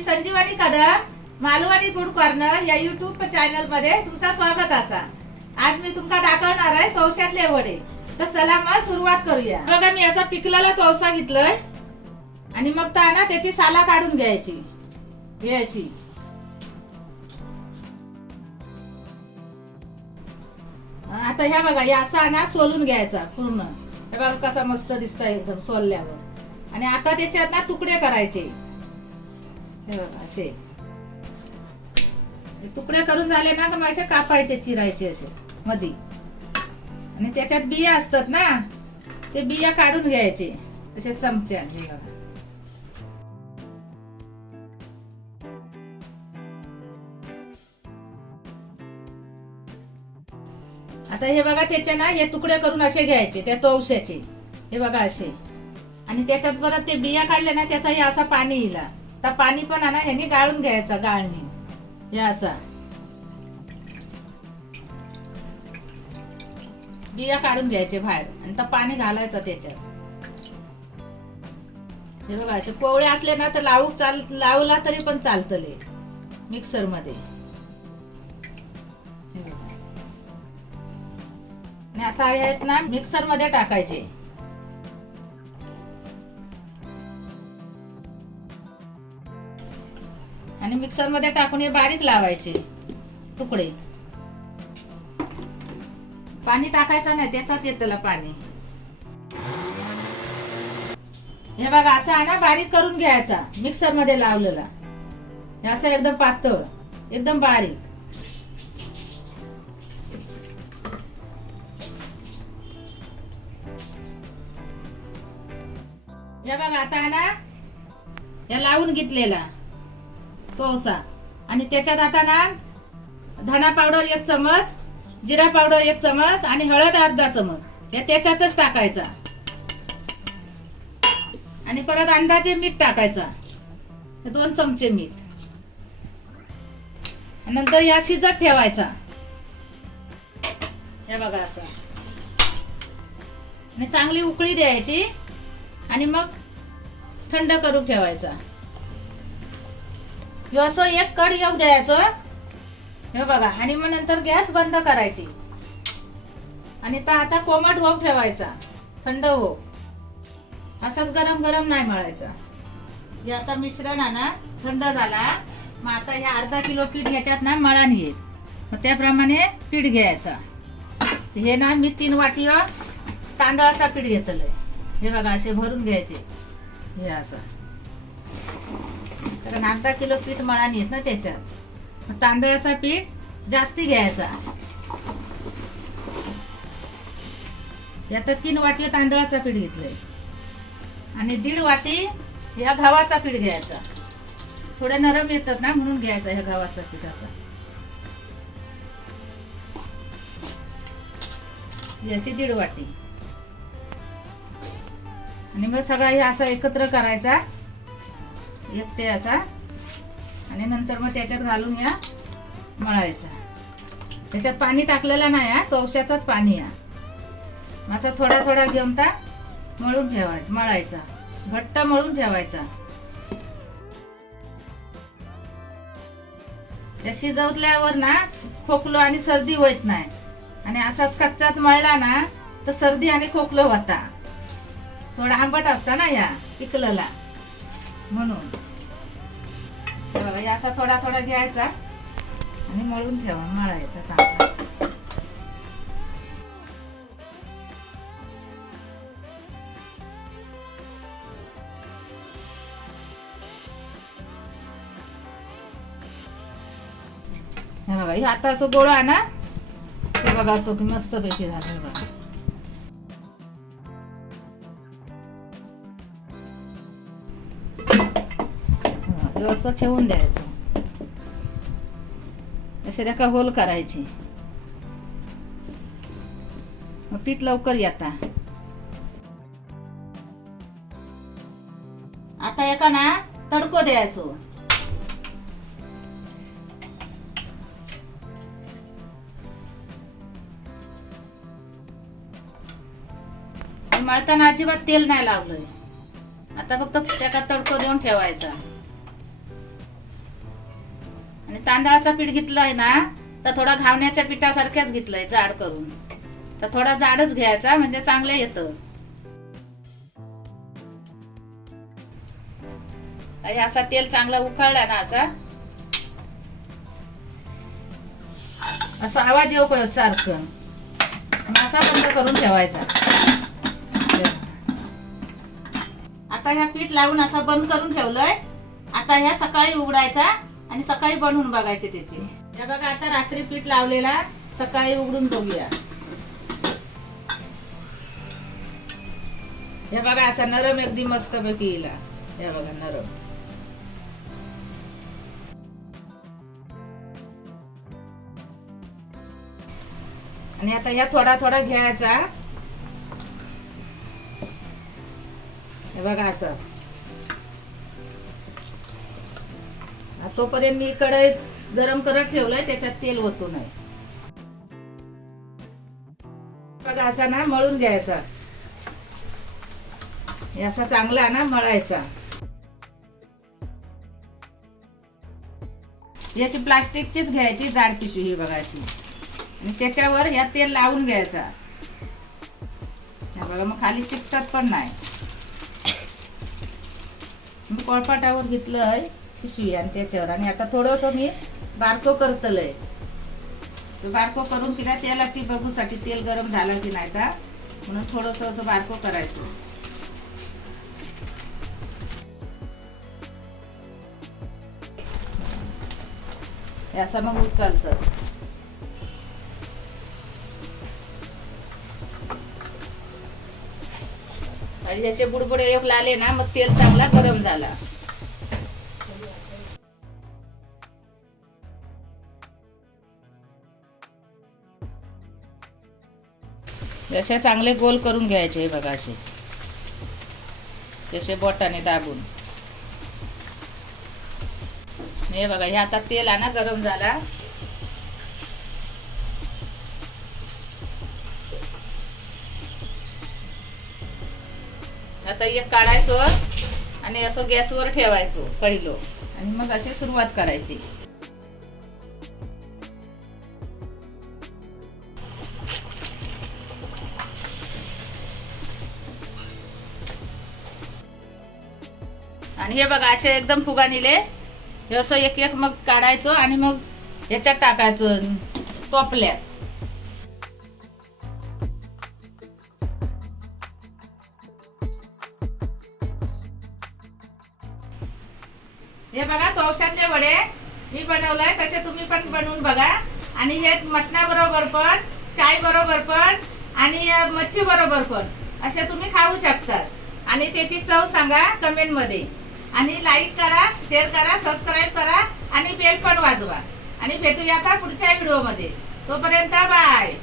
मी संजीवनी Kadam Malvani food corner या YouTube channel मध्ये तुमचं स्वागत असा। आज मी तुम्हाला दाखवणार आहे तवशातले वडे। तर चला मग सुरुवात करूया। बघा मी असा पिकलेला तवसा घेतलाय आणि मग ना त्याची साला काढून घ्यायची। हे अशी आता ह्या बघा या असा ना सोलून घ्यायचा पूर्ण। हे बघा कसा मस्त दिसतंय एकदम सोलल्यावर। आणि आता त्याच्यात ना तुकडे करायचे। हे बघा असे तुकडे करून झाले ना मग असे कापायचे चिरायचे असे मध्ये। आणि त्याच्यात बिया असतात ना ते बिया काढून घ्यायचे असे चमच्याने। हे बघा आता हे बघा त्याचे ना हे तुकडे करून असे घ्यायचे त्या तवशाचे। हे बघा असे आणि त्याच्यात परत ते बिया काढले ना त्याचा हे असा पाणी येईल। तर पाणी पण ना ह्यानी गाळून घ्यायचं गाळणी। हे असा बिया काढून घ्यायचे बाहेर आणि तर पाणी घालायचं त्याच्यात। हे बघा असे कोवळे असले ना तर लावला तरी पण चालतले मिक्सर मध्ये। आणि आता आहेत ना मिक्सर मध्ये टाकायचे। आणि मिक्सर मध्ये टाकून हे बारीक लावायचे तुकडे। पाणी टाकायचं नाही त्याचाच येतला पाणी। हे बघा असं आहे ना बारीक करून घ्यायचा मिक्सर मध्ये लावलेला। हे असं एकदम पातळ एकदम बारीक। हे बघा आता ना हे लावून घेतलेला तवसा आणि त्याच्यात आता ना धना पावडर 1 चमच, जिरा पावडर 1 चमच आणि हळद अर्धा चमच हे त्याच्यातच टाकायचा। आणि परत अंदाजे मीठ टाकायचा 2 चमचे मीठ। नंतर या शिजत ठेवायचा। हे बघा असं आणि चांगली उकळी द्यायची आणि मग थंड करून ठेवायचा। असं एक कड येऊ द्यायचं। हे बघा आणि मग नंतर गॅस बंद करायची आणि आता कोमट होऊ ठेवायचा थंड हो। असाच गरम गरम नाही मळायचा। हे आता मिश्रण आहे ना थंड झाला। मग आता हे अर्धा किलो पीठ ह्याच्यात ना मळण येईल मग त्याप्रमाणे पीठ घ्यायचा। हे ना मी 3 वाटी तांदळाचा पीठ घेतलंय। हे बघा असे भरून घ्यायचे। हे असं कारण अर्धा किलो पीठ मळण येत ना त्याच्यात। तांदळाचा पीठ जास्ती घ्यायचा। आता 3 वाटी तांदळाचा पीठ घेतलंय आणि 1.5 वाटी या गव्हाचा पीठ घ्यायचा। थोडे नरम येतात ना म्हणून घ्यायचा हे गव्हाचा पीठ असा। याची 1.5 वाटी आणि मग सगळा हे असा एकत्र करायचा एकट्याचा आणि नंतर मग त्याच्यात घालून या मळायचा। त्याच्यात पाणी टाकलेलं नाही हा तवशाचाच पाणी आहे। असा थोडा थोडा घेऊन मळून ठेवायचा मळायचा घट्ट मळून ठेवायचा। त्या शिजवल्यावर ना खोकलो आणि सर्दी होत नाही आणि असाच कच्चाच मळला ना तर सर्दी आणि खोकलो होता। थोडा आंबट असता ना या पिकलेला म्हणून। बघा असा थोडा थोडा घ्यायचा आणि मळून ठेवा मळायचा चांगला। हे बघा हे आता असं गोळा आहे ना हे बघा असं मस्त पैकी झालं बघा। असं ठेवून द्यायचं असे त्याका होल करायची। मग पीठ लवकर येता। आता एका ना तडको द्यायचो। मळताना अजिबात तेल नाही लावलंय। आता फक्त त्याचा तडको देऊन ठेवायचा। तांदळाचं पीठ घेतलंय ना तर थोडा घावण्याच्या पिठासारख्याच घेतलंय जाड करून. तर थोडा जाडच घ्यायचा म्हणजे चांगलं येतं. असा तेल चांगला उकळला ना असा आवाज येऊ पाहिजे सारखं. असा बंद करून ठेवायचा. आता ह्या पीठ लावून असा बंद करून ठेवलंय. आता ह्या सकाळी उघडायचा आणि सकाळी बनवून बघायचे त्याचे. हे बघा आता रात्री पीठ लावलेला सकाळी उघडून बघूया. हे बघा असा नरम अगदी मस्त पैकी येईल. हे बघा नरम. आणि आता ह्या थोडा थोडा घ्यायचा. हे बघा असं. तोपर्यंत मी कढईत गरम करत ठेवलंय त्याच्यात तेल ओतू नये. बघा असा ना मळून घ्यायचा. असा चांगला ना मळायचा. ही अशी प्लास्टिकचीच घ्यायची जाड पिशवी. ही बघा अशी. आणि त्याच्यावर ह्या तेल लावून घ्यायचा. बघा मग खाली चिकटत पण नाही. मी कोळपाटावर घेतलंय पिशवी आणि त्याच्यावर. आणि आता थोडस मी बारको करतलंय. बारको करून किंवा तेलाची बघूसाठी तेल गरम झालं की नाही तर म्हणून थोडस असं बारको करायचं. असं मग उचलतं. जसे बुडबुडे एक लाले ना मग तेल चांगला गरम झाला. जसे चांगले गोल करून घ्यायचे. बघा असे जसे बोटाने दाबून. हे बघा हे आता तेल ना गरम झाला. आता एक काढायचो आणि असं गॅसवर ठेवायचो पहिलो आणि मग अशी सुरुवात करायची. आणि हे बघा असे एकदम फुगाणीले हे असं एक एक मग काढायचो आणि मग ह्याच्यात टाकायचं टोपल्यात. हे बघा तवशातले वडे मी बनवलाय. तसे तुम्ही पण बनवून बघा. आणि हे मटणा बरोबर पण, चाय बरोबर पण आणि मच्छी बरोबर पण असे तुम्ही खाऊ शकता. आणि त्याची चव सांगा कमेंट मध्ये. आणि लाईक करा, शेअर करा, सबस्क्राईब करा आणि बेल पण वाजवा. आणि भेटूया आता पुढच्या व्हिडिओ मध्ये. तोपर्यंत बाय.